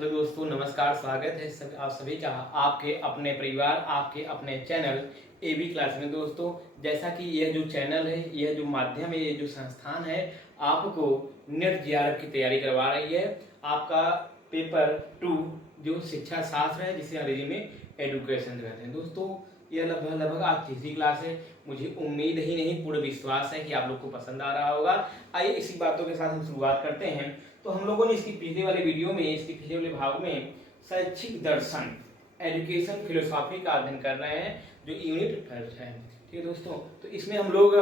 Hello दोस्तों, नमस्कार। स्वागत है आप सभी का आपके अपने परिवार, आपके अपने चैनल एबी क्लास में। दोस्तों, जैसा कि यह जो चैनल है, यह जो माध्यम है, ये जो संस्थान है, आपको नेट जेआरएफ की तैयारी करवा रही है। आपका पेपर 2 जो शिक्षा शास्त्र है, जिसे अंग्रेजी में एडुकेशन कहते हैं। दोस्तों, यह लगभग आज तीसरी क्लास है। मुझे उम्मीद ही नहीं, पूरा विश्वास है कि आप लोग को पसंद आ रहा होगा। आइए इसी बातों के साथ हम शुरुआत करते हैं। तो हम लोगों ने इसकी पिछले वाले वीडियो में, इसके पिछले वाले भाग में शैक्षिक दर्शन, एजुकेशन फिलोसॉफी का अध्ययन कर रहे हैं, जो यूनिट 12 है। ठीक है दोस्तों, तो इसमें हम लोग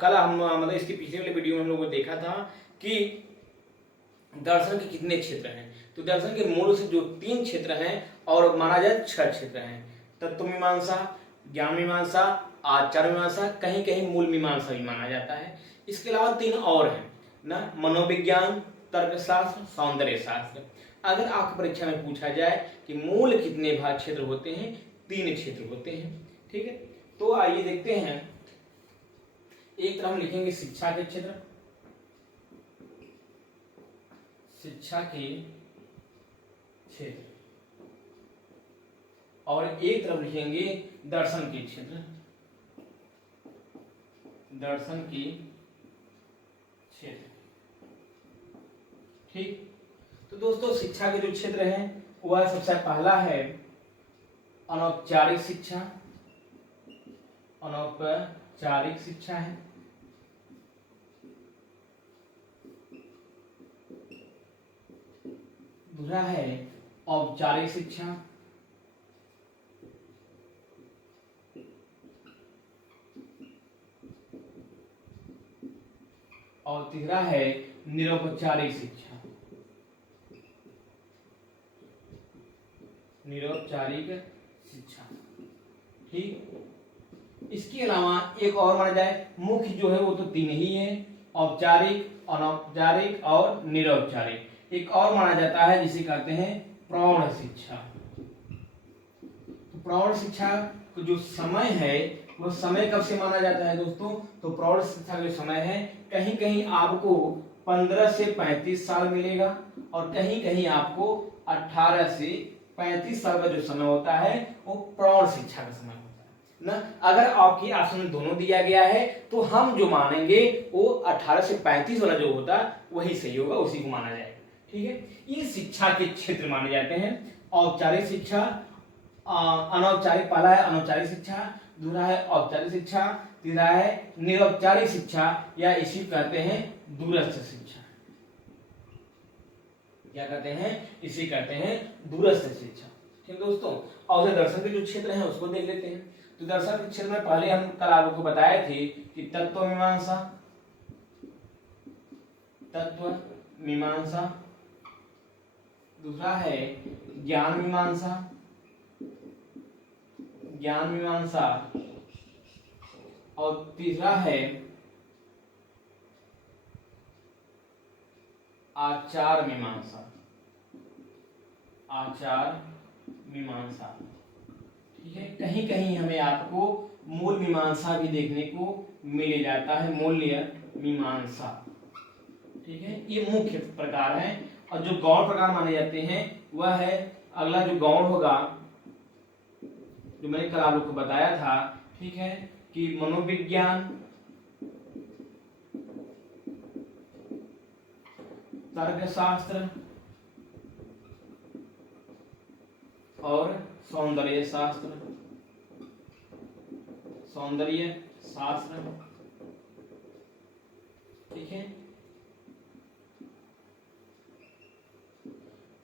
कल हम मतलब इसके पिछले वाले वीडियो में हम लोगों ने देखा था कि दर्शन के कितने क्षेत्र हैं। तो दर्शन के मूल से जो 3 क्षेत्र हैं और माना जाए 6 क्षेत्र हैं। तत्व मीमांसा, ज्ञान मीमांसा, आचार मीमांसा, कहीं कहीं मूल मीमांसा भी माना जाता है। इसके अलावा 3 और हैं ना, मनोविज्ञान, तर्कशास्त्र, सौंदर्य शास्त्र। अगर आपकी परीक्षा में पूछा जाए कि मूल कितने भाग क्षेत्र होते हैं, 3 क्षेत्र होते हैं। ठीक है, तो आइए देखते हैं। एक तरफ हम लिखेंगे शिक्षा के क्षेत्र, शिक्षा के क्षेत्र, और एक तरफ लिखेंगे दर्शन के क्षेत्र, दर्शन के क्षेत्र। ठीक, तो दोस्तों शिक्षा के जो क्षेत्र है वह सबसे पहला है अनौपचारिक शिक्षा। अनौपचारिक शिक्षा है। दूसरा है औपचारिक शिक्षा। और तीसरा है निरौपचारिक शिक्षा। निरौपचारिक शिक्षा। ठीक, इसके अलावा एक और माना जाए, मुख्य जो है वो तो 3 ही है, औपचारिक, अनौपचारिक और निरौपचारिक। एक और माना जाता है जिसे कहते हैं प्रौढ़ शिक्षा। तो प्रौढ़ शिक्षा का जो समय है वह समय कब से माना जाता है दोस्तों? तो प्रौढ़ शिक्षा का जो समय है, कहीं कहीं आपको 15 से 35 साल मिलेगा और कहीं कहीं आपको 18 से 35 साल का जो समय होता है वो प्रौढ़ शिक्षा का समय होता है ना। अगर आपकी ऑप्शन में दोनों दिया गया है तो हम जो मानेंगे वो 18 से 35 वाला जो होता है वही सही होगा, उसी को माना जाएगा। ठीक है, ये शिक्षा के क्षेत्र माने जाते हैं। औपचारिक शिक्षा, अनौपचारिक, पहला है अनौपचारिक शिक्षा, दूसरा है औपचारिक शिक्षा, तीसरा है निरौपचारिक शिक्षा, या इसी कहते हैं दूरस्थ शिक्षा। क्या कहते हैं? इसी कहते हैं दूरस्थ शिक्षा। ठीक दोस्तों, और दर्शन के जो क्षेत्र हैं उसको देख लेते हैं। तो दर्शन के क्षेत्र में पहले हम कल आपको बताए थे कि तत्व मीमांसा, तत्व मीमांसा, दूसरा है ज्ञान मीमांसा, ज्ञान मीमांसा, और तीसरा है आचार मीमांसा। आचार मीमांसा। ठीक है, कहीं कहीं हमें आपको मूल मीमांसा भी देखने को मिल जाता है, मूल्य मीमांसा। ठीक है, ये मुख्य प्रकार है। और जो गौण प्रकार माने जाते हैं वह है, अगला जो गौण होगा, जो मैंने कल आप लोग को बताया था, ठीक है, कि मनोविज्ञान, तर्कशास्त्र और सौंदर्य शास्त्र। सौंदर्य शास्त्र। ठीक है,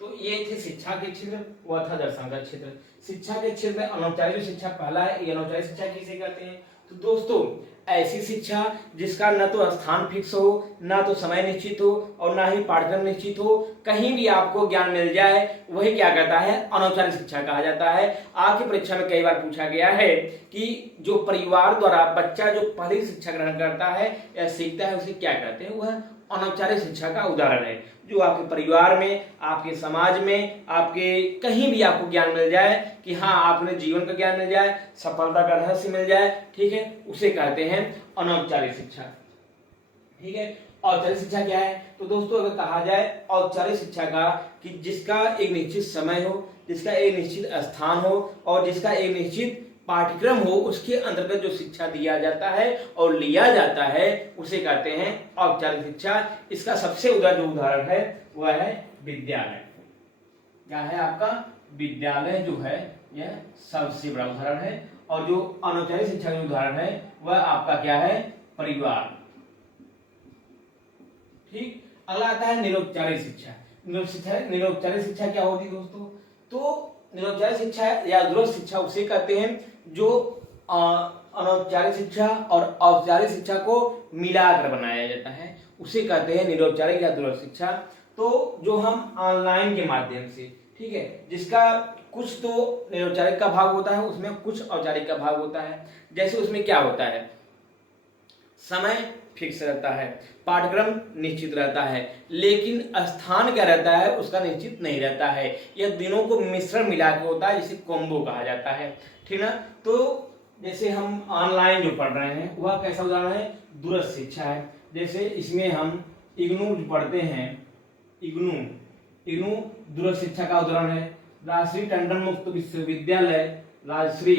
तो ये थे शिक्षा के क्षेत्र, वह था दर्शन का क्षेत्र। शिक्षा के क्षेत्र में अनौपचारिक शिक्षा पहला है। ये अनौपचारिक शिक्षा किसे कहते हैं? तो दोस्तों, ऐसी शिक्षा जिसका न तो स्थान फिक्स हो, ना तो समय निश्चित हो, और ना ही पाठ्यक्रम निश्चित हो, कहीं भी आपको ज्ञान मिल जाए, वही क्या कहता है? अनौपचारिक शिक्षा कहा जाता है। आपकी परीक्षा में कई बार पूछा गया है कि जो परिवार द्वारा बच्चा जो पहली शिक्षा ग्रहण करता है या सीखता है, उसे क्या कहते हैं? वह अनौपचारिक शिक्षा का उदाहरण है। जो आपके परिवार में, आपके समाज में, आपके कहीं भी आपको ज्ञान मिल जाए कि हाँ, आपने जीवन का ज्ञान मिल जाए, सफलता का रहस्य मिल जाए, ठीक है, उसे कहते हैं अनौपचारिक शिक्षा। ठीक है, औपचारिक शिक्षा क्या है? तो दोस्तों अगर कहा जाए औपचारिक शिक्षा का कि जिसका एक निश्चित समय हो, जिसका एक निश्चित स्थान हो और जिसका एक निश्चित पाठ्यक्रम हो, उसके अंतर्गत जो शिक्षा दिया जाता है और लिया जाता है उसे कहते हैं औपचारिक शिक्षा। इसका सबसे जो उदाहरण है वह है विद्यालय। क्या है आपका? विद्यालय जो है यह सबसे बड़ा उदाहरण है। और जो अनौपचारिक शिक्षा का उदाहरण है वह आपका क्या है? परिवार। ठीक। अगला आता है निरौपचारिक शिक्षा। निरौपचारिक शिक्षा क्या होती है दोस्तों? तो निरौपचारिक शिक्षा या दूरस्थ शिक्षा उसे कहते हैं जो अनौपचारिक शिक्षा और औपचारिक शिक्षा को मिलाकर बनाया जाता है, उसे कहते हैं निरौपचारिक या दूरस्थ शिक्षा। तो जो हम ऑनलाइन के माध्यम से, ठीक है, जिसका कुछ तो निरौपचारिक का भाग होता है, उसमें कुछ औपचारिक का भाग होता है। जैसे उसमें क्या होता है? समय फिक्स रहता है, पाठ्यक्रम निश्चित रहता है, लेकिन स्थान क्या रहता है उसका निश्चित नहीं रहता है। यह दिनों को मिश्रण मिला के होता है, जिसे कॉम्बो कहा जाता है। ठीक ना? तो जैसे हम ऑनलाइन जो पढ़ रहे हैं वह कैसा उदाहरण है? दूरस्थ शिक्षा है। जैसे इसमें हम इग्नू पढ़ते हैं, इग्नू दूरस्थ शिक्षा का उदाहरण है। राजश्री टंडन मुक्त विश्वविद्यालय, राजश्री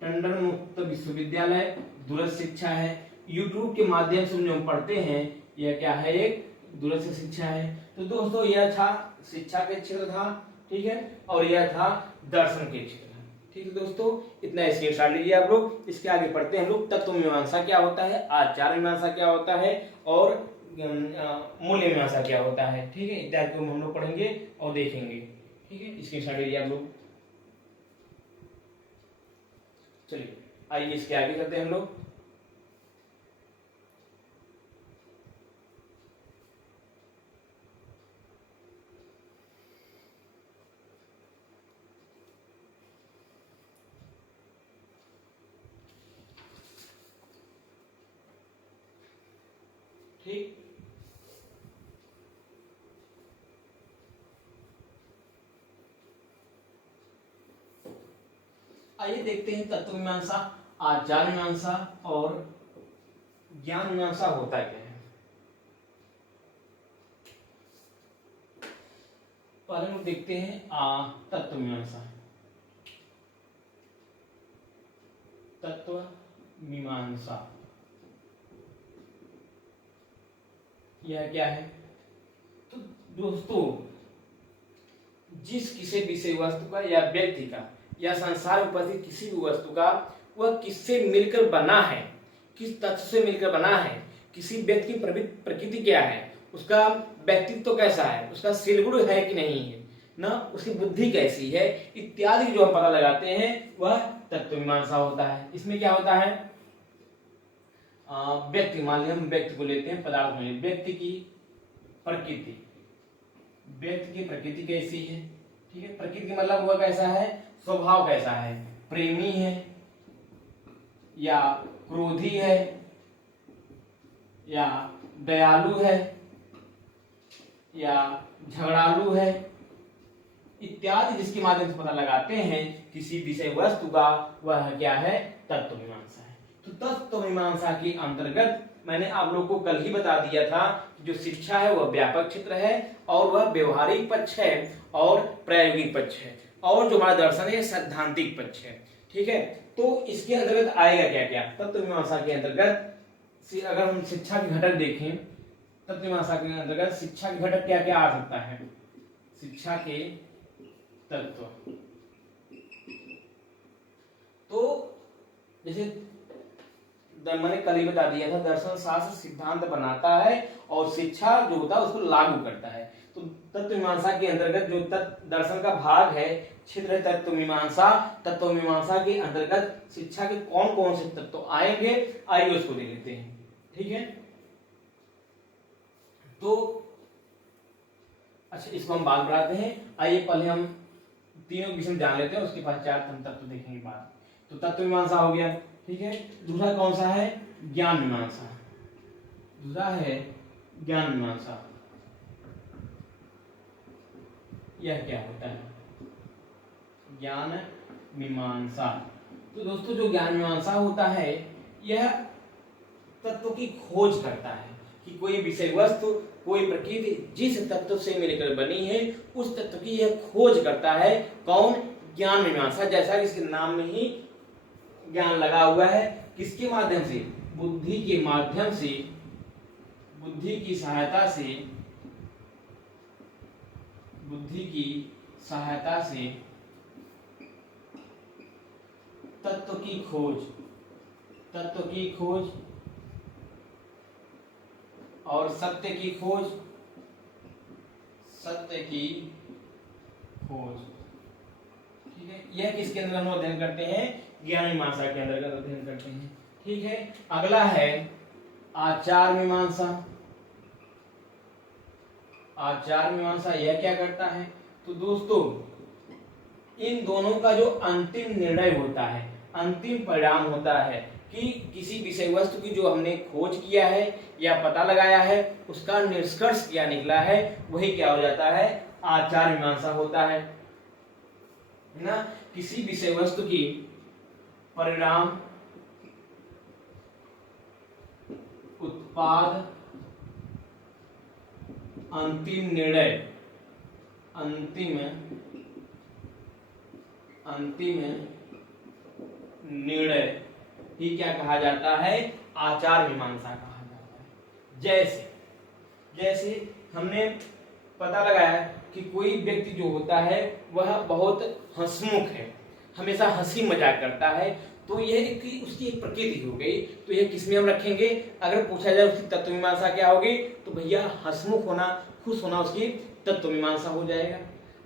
टंडन मुक्त विश्वविद्यालय दूरस्थ शिक्षा है। यूट्यूब के माध्यम से जो हम पढ़ते हैं यह क्या है? एक दूरस्थ शिक्षा है। तो दोस्तों यह था शिक्षा के क्षेत्र था, ठीक है, और यह था दर्शन के क्षेत्र। ठीक है दोस्तों, इतना स्क्रीनशॉट लीजिए आप लोग। इसके आगे पढ़ते हैं हम लोग तत्व मीमांसा क्या होता है, आचार मीमांसा क्या होता है और मूल्य मीमांसा क्या होता है। ठीक है, इत्यादि को हम लोग पढ़ेंगे और देखेंगे। ठीक है, स्क्रीनशॉट लीजिए आप लोग। चलिए आइए इसके आगे करते हैं हम लोग। ठीक, आइए देखते हैं तत्व मीमांसा, आचार मीमांसा और ज्ञान मीमांसा होता क्या है। पहले हम देखते हैं तत्व मीमांसा। तत्व मीमांसा यह क्या है? तो दोस्तों जिस किसी विषय वस्तु का या व्यक्ति का या संसार में उपस्थित किसी भी वस्तु का वह किससे मिलकर बना है, किस तत्व से मिलकर बना है, किसी व्यक्ति की प्रकृति क्या है, उसका व्यक्तित्व तो कैसा है, उसका सिलगुण है कि नहीं है ना, उसकी बुद्धि कैसी है, इत्यादि जो हम पता लगाते हैं वह तत्व मीमांसा होता है। इसमें क्या होता है? व्यक्ति, मान लीजिए हम व्यक्ति को लेते हैं, पदार्थ में व्यक्ति की प्रकृति, व्यक्ति की प्रकृति कैसी है, ठीक है, प्रकृति मतलब वह कैसा है, स्वभाव कैसा है, प्रेमी है या क्रोधी है या दयालु है या झगड़ालू है, इत्यादि जिसके माध्यम से पता लगाते हैं किसी विषय वस्तु का, वह क्या है? तत्व मीमांसा है। तो तत्व मीमांसा के अंतर्गत मैंने आप लोग को कल ही बता दिया था कि जो शिक्षा है वह व्यापक क्षेत्र है और वह व्यवहारिक पक्ष है और प्रायोगिक पक्ष है, और जो हमारा दर्शन है सैद्धांतिक पक्ष है। ठीक है, तो इसके अंतर्गत आएगा क्या क्या? तत्व मीमांसा के अंतर्गत अगर हम शिक्षा के घटक देखें, तत्व मीमांसा के अंतर्गत शिक्षा के घटक क्या क्या आ सकता है? शिक्षा के तत्व, तो जैसे मैंने कल ही बता दिया था, दर्शन शास्त्र सिद्धांत बनाता है और शिक्षा जो होता है उसको लागू करता है। तो तत्व मीमांसा के अंतर्गत जो दर्शन का भाग है, क्षेत्र है तत्व मीमांसा। तत्व मीमांसा के अंतर्गत शिक्षा के कौन कौन से तत्व आएंगे, आइए उसको देख लेते हैं। ठीक है, तो अच्छा इसको हम बात बढ़ाते हैं। आइए पहले हम तीनों विषय जान लेते हैं, उसके पश्चात हम तत्व देखेंगे बाद। तो तत्व मीमांसा हो गया, ठीक है। दूसरा कौन सा है? ज्ञान मीमांसा। दूसरा है ज्ञान मीमांसा। यह क्या होता है? ज्ञान मीमांसा। तो दोस्तों जो ज्ञान मीमांसा होता है यह तत्व की खोज करता है कि कोई विषय वस्तु, कोई प्रकृति जिस तत्व से मिलकर बनी है उस तत्व की यह खोज करता है। कौन? ज्ञान मीमांसा। जैसा कि इसके नाम में ही ज्ञान लगा हुआ है, किसके माध्यम से? बुद्धि के माध्यम से, बुद्धि की सहायता से, बुद्धि की सहायता से तत्व की खोज, तत्व की खोज और सत्य की खोज, सत्य की खोज। ठीक है, यह किसके अंदर हम अध्ययन करते हैं? ज्ञान मीमांसा के अंतर्गत अध्ययन करते हैं। ठीक है, अगला है आचार मीमांसा। आचार मीमांसा यह क्या करता है? तो दोस्तों इन दोनों का जो अंतिम निर्णय होता है, अंतिम परिणाम होता है कि किसी विषय वस्तु की जो हमने खोज किया है या पता लगाया है उसका निष्कर्ष क्या निकला है, वही क्या हो जाता है? आचार मीमांसा होता है ना। किसी विषय वस्तु की परिणाम, उत्पाद, अंतिम निर्णय, अंतिम निर्णय ही क्या कहा जाता है? आचार मीमांसा कहा जाता है। जैसे जैसे हमने पता लगाया कि कोई व्यक्ति जो होता है वह बहुत हंसमुख है, हमेशा हंसी मजाक करता है, तो यह उसकी एक प्रकृति हो गई। तो यह किसमें हम रखेंगे? अगर पूछा जाए उसकी तत्व मीमांसा क्या होगी, तो भैया हंसमुख होना, खुश होना उसकी तत्व मीमांसा हो जाएगा।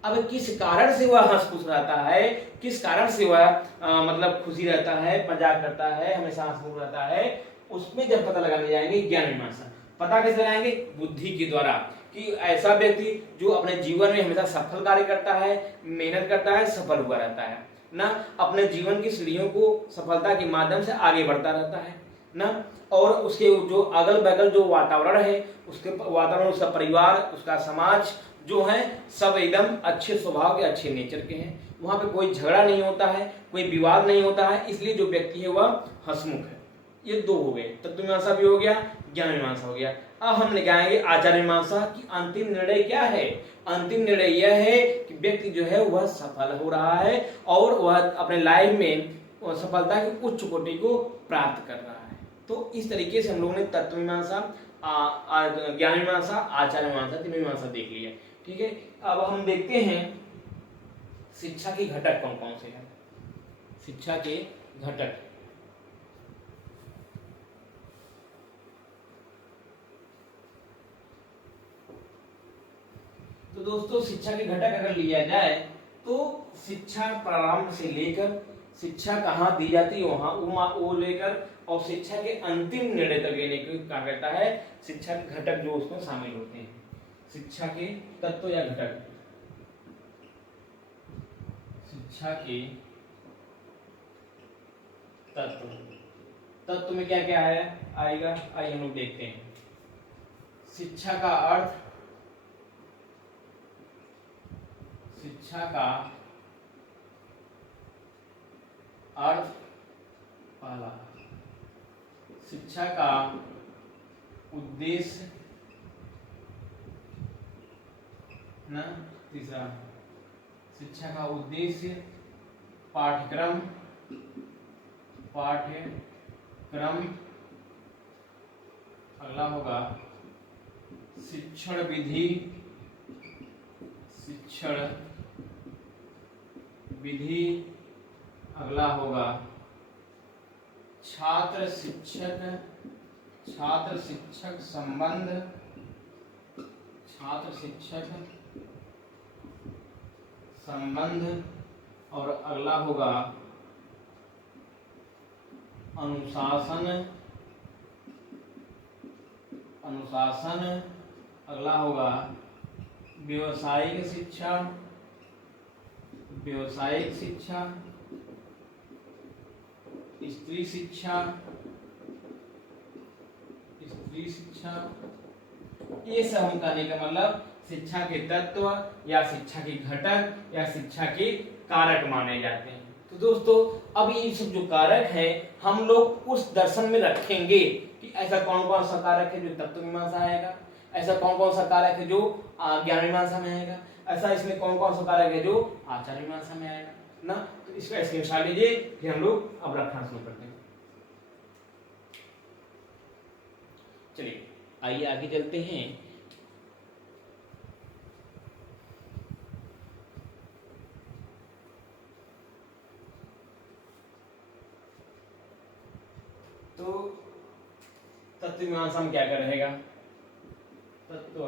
अब किस कारण से वह हंस खुश रहता है, किस कारण से वह मतलब खुशी रहता है, मजाक करता है, हमेशा हंसमुख रहता है, उसमें जब पता लगाने जाएंगे ज्ञान मीमांसा। पता कैसे लगाएंगे? बुद्धि के द्वारा, कि ऐसा व्यक्ति जो अपने जीवन में हमेशा सफल कार्य करता है, मेहनत करता है, सफल हुआ रहता है ना, अपने जीवन की सीढ़ियों को सफलता के माध्यम से आगे बढ़ता रहता है ना, और उसके जो अगल बगल जो वातावरण है, उसके वातावरण, उसका परिवार, उसका समाज जो है सब एकदम अच्छे स्वभाव के, अच्छे नेचर के हैं, वहां पे कोई झगड़ा नहीं होता है, कोई विवाद नहीं होता है, इसलिए जो व्यक्ति है वह हंसमुख है। ये दो हो गए, तत्व मीमांसा भी हो गया, ज्ञान मीमांसा हो गया। अब हम लेके आएंगे आचार मीमांसा की अंतिम निर्णय क्या है? अंतिम निर्णय यह है कि व्यक्ति जो है वह सफल हो रहा है और वह अपने लाइफ में सफलता की उच्च कोटि को प्राप्त कर रहा है। तो इस तरीके से हम लोगों ने तत्व मीमांसा, ज्ञान मीमांसा, आचार मीमांसा, तीन मीमांसा देख लिया। ठीक है, अब हम देखते हैं शिक्षा के घटक कौन कौन से हैं। शिक्षा के घटक, तो दोस्तों शिक्षा के घटक अगर लिया जाए तो शिक्षा प्रारंभ से लेकर शिक्षा कहाँ दी जाती है वहां वो लेकर और शिक्षा के अंतिम निर्णय तक लेने को कहा कहता है शिक्षा के घटक जो उसमें शामिल होते हैं। शिक्षा के तत्व या घटक, शिक्षा के तत्व, तत्व में क्या क्या है आएगा, आइए हम लोग देखते हैं। शिक्षा का अर्थ, शिक्षा का अर्थ पहला, शिक्षा का उद्देश्य ना, तीसरा शिक्षा का उद्देश्य, पाठ्यक्रम, अगला होगा शिक्षण विधि, अगला होगा छात्र शिक्षक संबंध, और अगला होगा अनुशासन, अगला होगा व्यावसायिक शिक्षा, स्त्री शिक्षा, ये सब हम कहने का मतलब शिक्षा के तत्व या शिक्षा के घटक या शिक्षा के कारक माने जाते हैं। तो दोस्तों अब ये सब जो कारक हैं हम लोग उस दर्शन में रखेंगे कि ऐसा कौन कौन सा कारक है जो तत्व मीमांसा आएगा, ऐसा कौन कौन सा कारक है जो ज्ञान मीमांसा में आएगा, ऐसा इसमें कौन कौन सा कारक है जो आचार मीमांसा में आएगा ना। तो इसका स्क्रीनशॉट लीजिए, फिर हम लोग अब रखना शुरू करते हैं। चलिए आइए आगे चलते हैं। तो तत्व मीमांसा में क्या क्या रहेगा, तत्व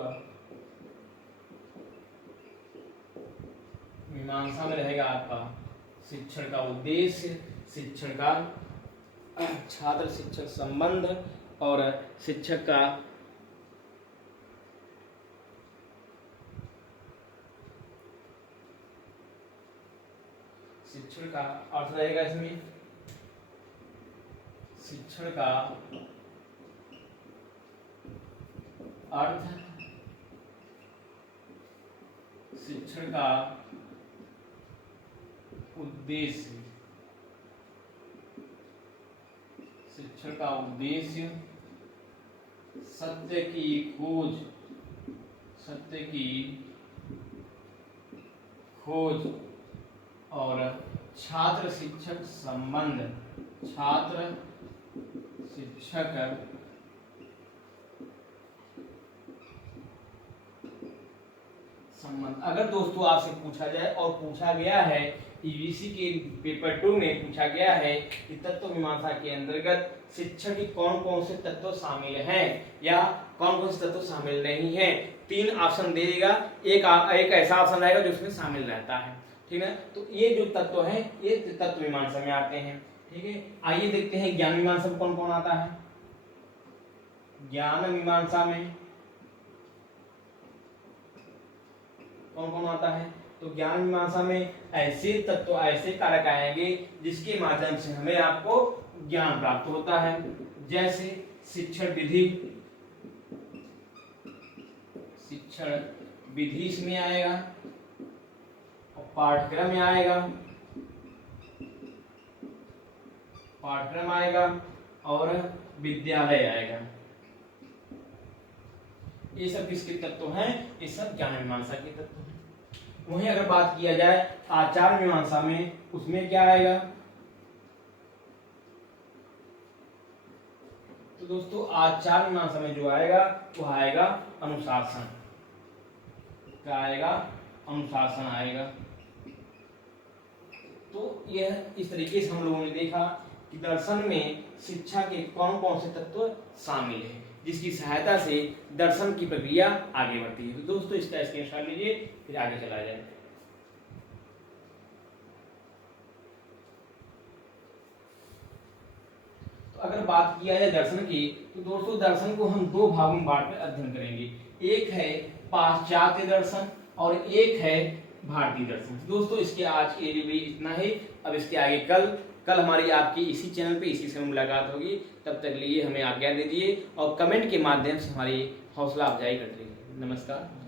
मीमांसा में रहेगा आपका शिक्षण का उद्देश्य, शिक्षण का छात्र शिक्षक संबंध और शिक्षक का शिक्षण का अर्थ रहेगा इसमें शिक्षण का अर्थ, शिक्षण का उद्देश्य, शिक्षण का उद्देश्य, सत्य की खोज, सत्य की खोज और छात्र शिक्षक संबंध, छात्र शिक्षक संबंध। अगर दोस्तों आपसे पूछा जाए और पूछा गया है, ईवीसी के पेपर 2 में पूछा गया है कि तत्व मीमांसा के अंतर्गत शिक्षण के कौन कौन से तत्व शामिल हैं या कौन कौन से तत्व शामिल नहीं हैं, 3 ऑप्शन देगा, एक ऐसा ऑप्शन रहेगा जो उसमें शामिल रहता है, ठीक है। तो ये जो तत्व हैं ये तत्व मीमांसा में आते हैं, ठीक है। आइए देखते हैं ज्ञान मीमांसा में कौन कौन आता है। ज्ञान मीमांसा में कौन कौन आता है, तो ज्ञान मीमांसा में ऐसे तत्व, ऐसे कारक आएंगे जिसके माध्यम से हमें आपको ज्ञान प्राप्त होता है, जैसे शिक्षण विधि, शिक्षण विधि इसमें आएगा और पाठ्यक्रम में आएगा, पाठ्यक्रम आएगा और विद्यालय आएगा। ये सब किसके तत्व हैं, ये सब ज्ञान मीमांसा के तत्व हैं। वहीं अगर बात किया जाए आचार मीमांसा में, उसमें क्या आएगा, तो दोस्तों आचार मीमांसा में जो आएगा वो आएगा अनुशासन, क्या आएगा, अनुशासन आएगा। तो यह इस तरीके से हम लोगों ने देखा कि दर्शन में शिक्षा के कौन कौन से तत्व शामिल हैं जिसकी सहायता से दर्शन की प्रक्रिया आगे बढ़ती है। तो दोस्तों इसका स्क्रीनशॉट लीजिए, फिर आगे चला जाए। तो अगर बात किया जाए दर्शन की, तो दोस्तों दर्शन को हम 2 भागों में बांटकर अध्ययन करेंगे, एक है पाश्चात्य दर्शन और एक है भारतीय दर्शन। दोस्तों इसके आज के लिए भी इतना ही। अब इसके आगे कल हमारी आपकी इसी चैनल पे इसी समय मुलाकात होगी। तब तक लिए हमें आज्ञा दीजिए और कमेंट के माध्यम से हमारी हौसला अफजाई करते रहिए। नमस्कार।